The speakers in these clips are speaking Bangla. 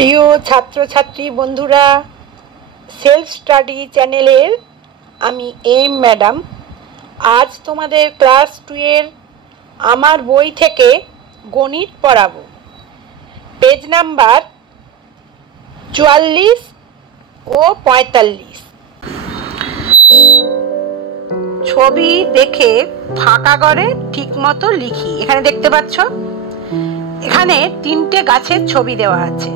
প্রিয় ছাত্রছাত্রী বন্ধুরা, সেলফ স্টাডি চ্যানেলের আমি এম ম্যাডাম আজ তোমাদের ক্লাস 2 এর আমার বই থেকে গণিত পড়াবো। পেজ নাম্বার 44 ও 45। ছবি দেখে ফাঁকা করে ঠিক মতো লিখি। এখানে দেখতে পাচ্ছ, এখানে 3টে গাছের ছবি দেওয়া আছে।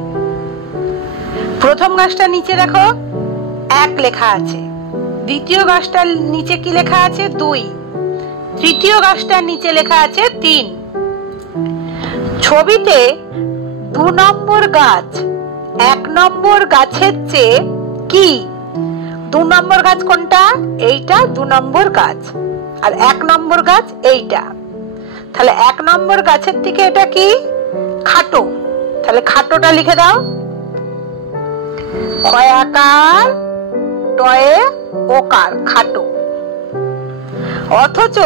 প্রথম গাছটার নিচে দেখো 1 লেখা আছে, দ্বিতীয় গাছটার নিচে কি লেখা আছে 2, তৃতীয় গাছটার নিচে লেখা আছে 3। ছবিতে 2 নম্বর গাছ 1 নম্বর গাছের চেয়ে কি? 2 নম্বর গাছ কোনটা? এইটা 2 নম্বর গাছ, আর 1 নম্বর গাছ এইটা। তাহলে 1 নম্বর গাছের থেকে এটা কি? খাটো। তাহলে খাটোটা লিখে দাও, খয়াকার টয়ে ওকার, খাটো। অথচ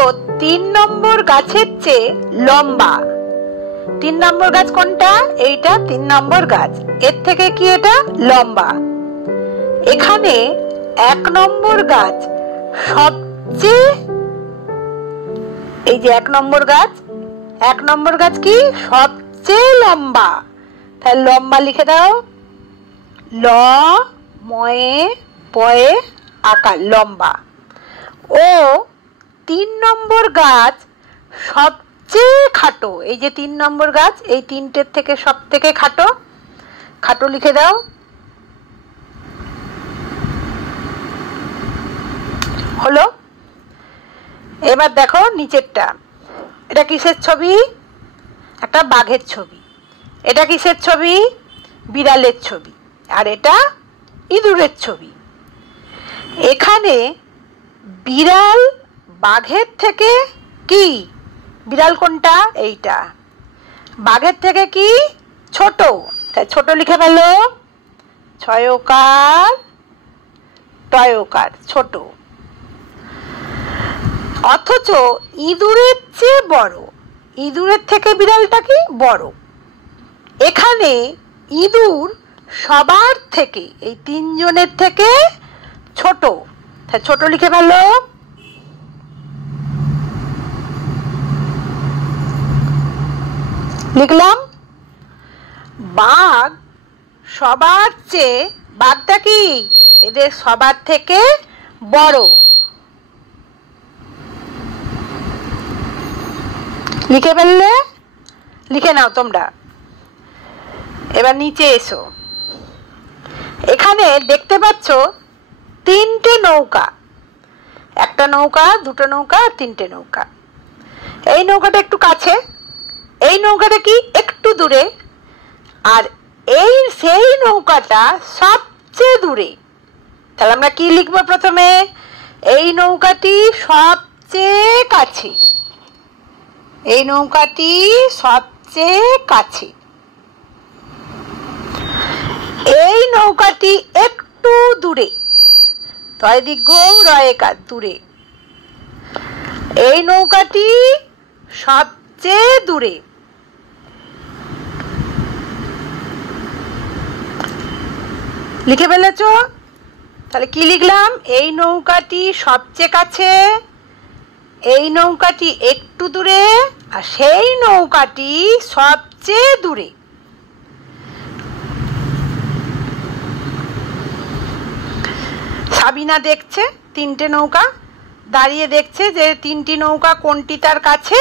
3 নম্বর গাছের চেয়ে লম্বা। 3 নম্বর গাছ কোনটা? এইটা 3 নম্বর গাছ, এর থেকে কি এটা? লম্বা। এখানে 1 নম্বর গাছ সবচেয়ে, এই যে 1 নম্বর গাছ, 1 নম্বর গাছ কি? সবচেয়ে লম্বা। তাহলে লম্বা লিখে দাও, ল ময়ে পয়ে আকার, লম্বা। ও 3 নম্বর গাছ সবচেয়ে খাটো। এই যে 3 নম্বর গাছ, এই 3টের থেকে সব থেকে খাটো, খাটো লিখে দাও। হলো। এবার দেখো নিচেরটা, এটা কিসের ছবি? একটা বাঘের ছবি। এটা কিসের ছবি? বিড়ালের ছবি। আর এটা ইঁদুরের ছবি। এখানে বিড়াল বাঘের থেকে কি? বিড়াল কোনটা? এইটা। বাঘের থেকে কি? ছোট। তাই ছোট লিখে ফেলো, ছয়কার টয়কার, ছোট। অথচ ইঁদুরের চেয়ে বড়। ইঁদুরের থেকে বিড়ালটা কি? বড়। এখানে ইঁদুর সবার থেকে, এই 3 জনের থেকে ছোট। ছোট লিখে ফেলো। লিখলাম। বাঘ সবার চেয়ে, বাঘটা কি? এদের সবার থেকে বড়। লিখে ফেললে? লিখে নাও তোমরা। এবার নিচে এসো। এখানে দেখতে পাচ্ছ 3টে নৌকা, একটা নৌকা, 2টো নৌকা, 3টে নৌকা। এই নৌকাটা একটু কাছে, এই নৌকাটা কি? একটু দূরে, আর এই সেই নৌকাটা সবচেয়ে দূরে। তাহলে আমরা কি লিখবো প্রথমে? এই নৌকাটি সবচেয়ে কাছে, এই নৌকাটি সবচেয়ে কাছে। এই নৌকাটি একটু দূরে, তয় দীর্ঘ রয়েকার, দূরে। এই নৌকাটি সবচেয়ে দূরে। লিখে ফেলেছ? তাহলে কি লিখলাম? এই নৌকাটি সবচেয়ে কাছে, এই নৌকাটি একটু দূরে, আর সেই নৌকাটি সবচেয়ে দূরে। সাবিনা দেখছে 3টে নৌকা, দাঁড়িয়ে দেখছে যে 3টি নৌকা কোনটি তার কাছে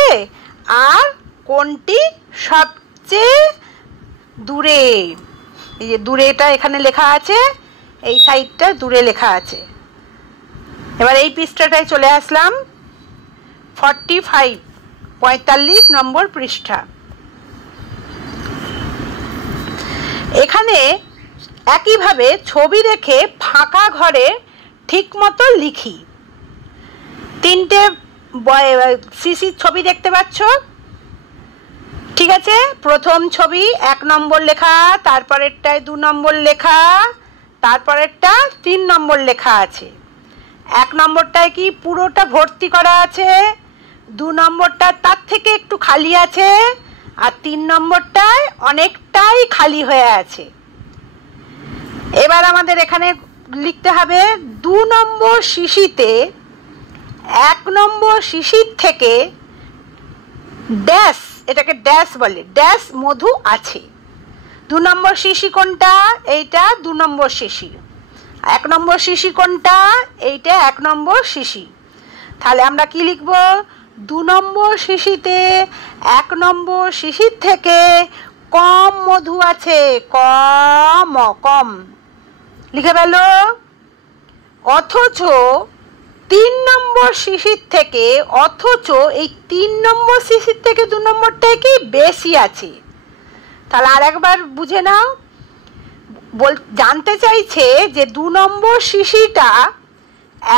আর কোনটি সবচেয়ে দূরে। এই যে দূরেটা এখানে লেখা আছে, এই সাইডটা দূরে লেখা আছে। এবার এই পৃষ্ঠাটায় চলে আসলাম, 45 নম্বর পৃষ্ঠা। এখানে একইভাবে ছবি দেখে ফাঁকা ঘরে ঠিক মতো লিখি। 3টে শিশির ছবি দেখতে পাচ্ছ? ঠিক আছে, প্রথম ছবি 1 নম্বর লেখা, তারপরেরটায় 2 নম্বর লেখা, তারপরেরটা 3 নম্বর লেখা আছে। 1 নম্বরটায় কি পুরোটা ভর্তি করা আছে, 2 নম্বরটা তার থেকে একটু খালি আছে, আর 3 নম্বরটায় অনেকটাই খালি হয়ে আছে। এবার আমাদের এখানে লিখতে হবে 2 নম্বর শিশিতে 1 নম্বর শিশির থেকে ড্যাশ, এটাকে ড্যাশ বলে, ড্যাশ মধু আছে। 2 নম্বর শিশি কোনটা? এইটা 2 নম্বর শিশি। 1 নম্বর শিশি কোনটা? এইটা 1 নম্বর শিশি। তাহলে আমরা কি লিখব? 2 নম্বর শিশিতে 1 নম্বর শিশির থেকে কম মধু আছে, কম কম লিখে ফেল। অথচ 3 নম্বর শিশির থেকে, অথচ এই 3 নম্বর শিশির থেকে 2 নম্বরটাই কি বেশি আছে। তাহলে আর একবার বুঝে নাও, জানতে চাইছে যে 2 নম্বর শিশিটা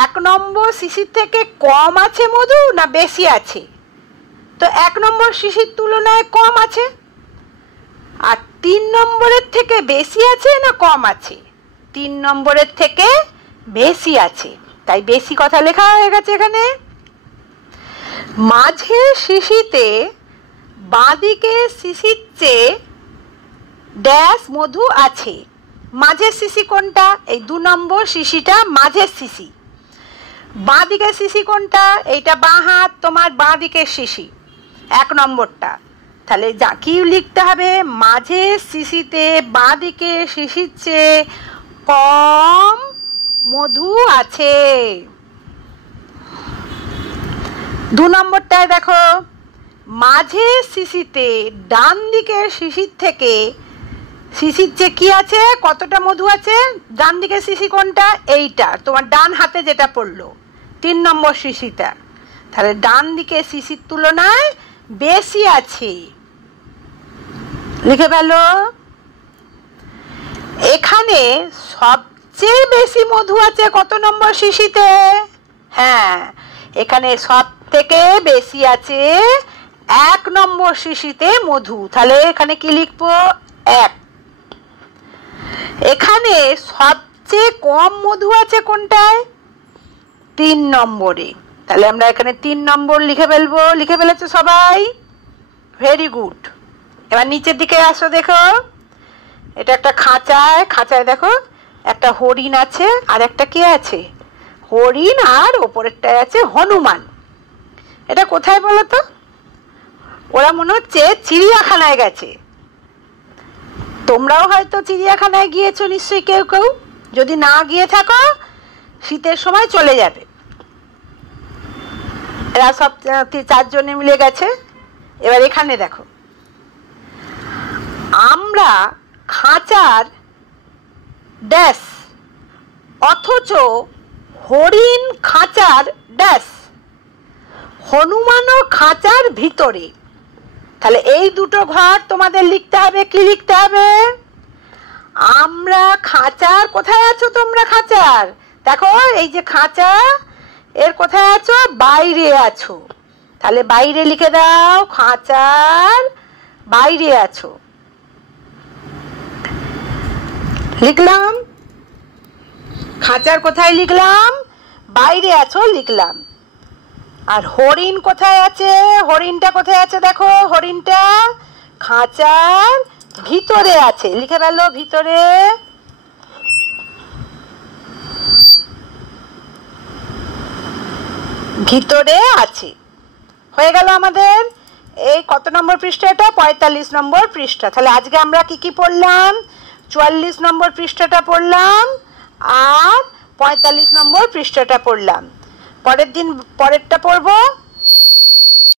1 নম্বর শিশির থেকে কম আছে মধু না বেশি আছে। তো 1 নম্বর শিশির তুলনায় কম আছে, আর 3 নম্বরের থেকে বেশি আছে না কম আছে? 3 নম্বরের থেকে বেশি আছে, তাই বেশি কথা লেখা হয়ে গেছে এখানে। মাঝের শিশিতে বাঁদিকে শিশির চেয়ে ড্যাশ মধু আছে। মাঝের শিশি কোনটা? এই 2 নম্বর শিশিটা মাঝের শিশি। বাঁদিকের শিশি কোনটা? এইটা বাঁ হাত, তোমার বাঁদিকের শিশি 1 নম্বরটা। তাহলে যা কি লিখতে হবে? মাঝের শিশিতে বাঁদিকে শিশির চেয়ে কম মধু আছে। 2 নম্বরটায় দেখো, মাঝের শিশিতে ডান দিকের শিশির থেকে শিশির চেয়ে কি আছে, কতটা মধু আছে? ডান দিকের শিশি কোনটা? এইটা তোমার ডান হাতে যেটা পড়লো 3 নম্বর শিশিটা। তাহলে ডান দিকের শিশির তুলনায় বেশি আছে, লিখে ফেলো। এখানে সবচেয়ে বেশি মধু আছে কত নম্বর শিশিতে? হ্যাঁ, এখানে সব থেকে বেশি আছে 1 নম্বর শিশিতে মধু। তাহলে এখানে কি লিখবো? 1। এখানে সবচেয়ে কম মধু আছে কোনটায়? 3 নম্বরে। তাহলে আমরা এখানে 3 নম্বর লিখে ফেলবো। লিখে ফেলেছো সবাই? Very good. এবার নিচের দিকে আসো, দেখো এটা একটা খাঁচায়, খাঁচায় দেখো একটা হরিণ আছে আর একটা কে আছে? হরিণ, আর ওপরেরটায় আছে হনুমান। এটা কোথায় বলো তো? ওরা মনে হচ্ছে চিড়িয়াখানায় গেছে। তোমরাও হয়তো চিড়িয়াখানায় গিয়েছো নিশ্চয়ই কেউ কেউ। যদি না গিয়ে থাকো, শীতের সময় চলে যাবে। এরা সব 4 জনে মিলে গেছে। এবার এখানে দেখো, আমরা খাঁচার ড্যাশ, অথচ হরিণ খাঁচার ড্যাশ, হনুমানও খাঁচার ভিতরে। তাহলে এই দুটো ঘর তোমাদের লিখতে হবে। কি লিখতে হবে? আমরা খাঁচার, কোথায় আছো তোমরা খাঁচার? দেখো এই যে খাঁচা, এর কোথায় আছো? বাইরে আছো। তাহলে বাইরে লিখে দাও, খাঁচার বাইরে আছো। লিখলাম। খাঁচার কোথায় লিখলাম? বাইরে আছো লিখলাম। আর হরিণ কোথায় আছে? হরিণটা কোথায় আছে? দেখো হরিণটা খাঁচার ভিতরে আছে। লিখে ফেলো, ভিতরে। ভিতরে আছে। হয়ে গেল আমাদের এই কত নম্বর পৃষ্ঠা? এটা 45 নম্বর পৃষ্ঠা। তাহলে আজকে আমরা কি কি পড়লাম? 44 নম্বর পৃষ্ঠাটা পড়লাম আর 45 নম্বর পৃষ্ঠাটা পড়লাম। পরের দিন পরেরটা পড়বো